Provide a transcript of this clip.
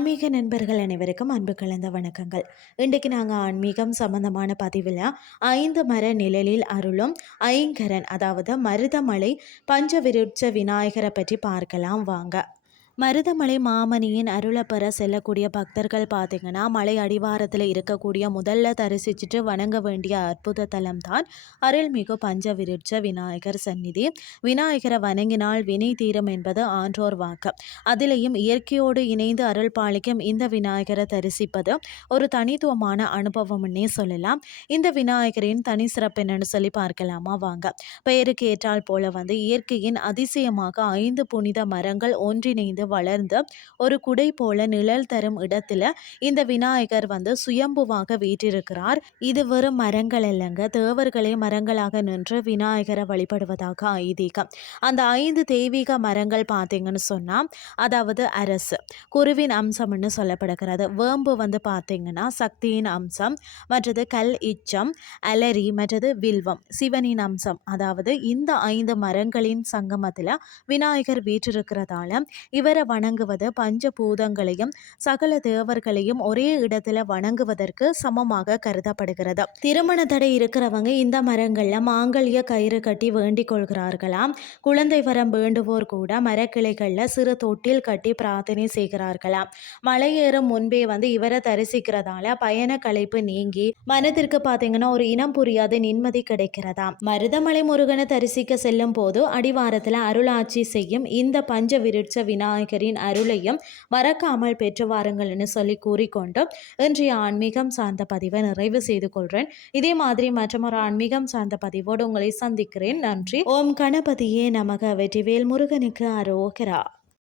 ஆன்மீக நண்பர்கள் அனைவருக்கும் அன்பு கலந்த வணக்கங்கள். இன்றைக்கு நாங்கள் ஆன்மீகம் சம்பந்தமான பதிவில் 5 மர நிழலில் அருளும் ஐங்கரன், அதாவது மருதமலை பஞ்சவிருட்ச விநாயகரை பற்றி பார்க்கலாம் வாங்க. மருதமலை மாமணியின் அருளை பெற செல்லக்கூடிய பக்தர்கள் பார்த்தீங்கன்னா, மலை அடிவாரத்தில் இருக்கக்கூடிய முதல்ல தரிசிச்சுட்டு வணங்க வேண்டிய அற்புத தலம் தான் அருள்மிகு பஞ்சவிருட்ச விநாயகர் சந்நிதி. விநாயகரை வணங்கினால் வினை தீரும் என்பது ஆன்றோர் வாக்கு. அதிலேயும் இயற்கையோடு இணைந்து அருள் பாலிக்கும் இந்த விநாயகரை தரிசிப்பது ஒரு தனித்துவமான அனுபவம்னே சொல்லலாம். இந்த விநாயகரின் தனி சிறப்பு என்னன்னு சொல்லி பார்க்கலாமா வாங்க. பெயருக்கு ஏற்றால் போல இயற்கையின் அதிசயமாக 5 புனித மரங்கள் ஒன்றிணைந்து வளர்ந்து ஒரு குடை போல நிழல் தரும் இடத்துல இந்த விநாயகர் சுயம்புவாக வீற்றிருக்கிறார். இது வெறும் மரங்கள் அல்லங்க, தேவர்களே மரங்களாக நின்று விநாயகரை வழிபடுவதாக ஐதீகம். அந்த 5 தெய்வீக மரங்கள் பார்த்தீங்கன்னு சொன்னா, அதாவது அரசு குருவின் அம்சம்னு சொல்லப்படுகிறது. வேம்பு பார்த்தீங்கன்னா சக்தியின் அம்சம், மற்றது கல் இச்சம், அலரி, மற்றது வில்வம் சிவனின் அம்சம். அதாவது இந்த 5 மரங்களின் சங்கமத்தில் விநாயகர் வீற்றிருக்கிறதால இவரை வணங்குவது பஞ்சபூதங்களையும் சகல தேவர்களையும் ஒரே இடத்துல வணங்குவதற்கு சமமாக கருதப்படுகிறது. திருமண தடை இருக்கிறவங்க இந்த மரங்கள்ல மாங்கல்ய கயிறு கட்டி வேண்டிக் கொள்கிறார்களாம். குழந்தை வரம் வேண்டுவோர் கூட மரக்கிளைகள்ல சிறு தொட்டில் கட்டி பிரார்த்தனை செய்கிறார்களாம். மலையேறும் முன்பே இவரை தரிசிக்கிறதால பயண களைப்பு நீங்கி மனதிற்கு பார்த்தீங்கன்னா ஒரு இனம் புரியாத நிம்மதி கிடைக்கிறதாம். மருதமலை முருகனை தரிசிக்க செல்லும் போது அடிவாரத்துல அருளாட்சி செய்யும் இந்த பஞ்ச விருட்ச விநாயகரின் அருளையும் மறக்காமல் பெற்று வாருங்கள்னு சொல்லி கூறிக்கொண்டு இன்றைய ஆன்மீகம் சார்ந்த பதிவை நிறைவு செய்து கொள்கிறேன். இதே மாதிரி மற்றொரு ஆன்மீகம் சார்ந்த பதிவோடு உங்களை சந்திக்கிறேன். நன்றி. ஓம் கணபதியே நமக. வெற்றிவேல் முருகனுக்கு அரோகரா.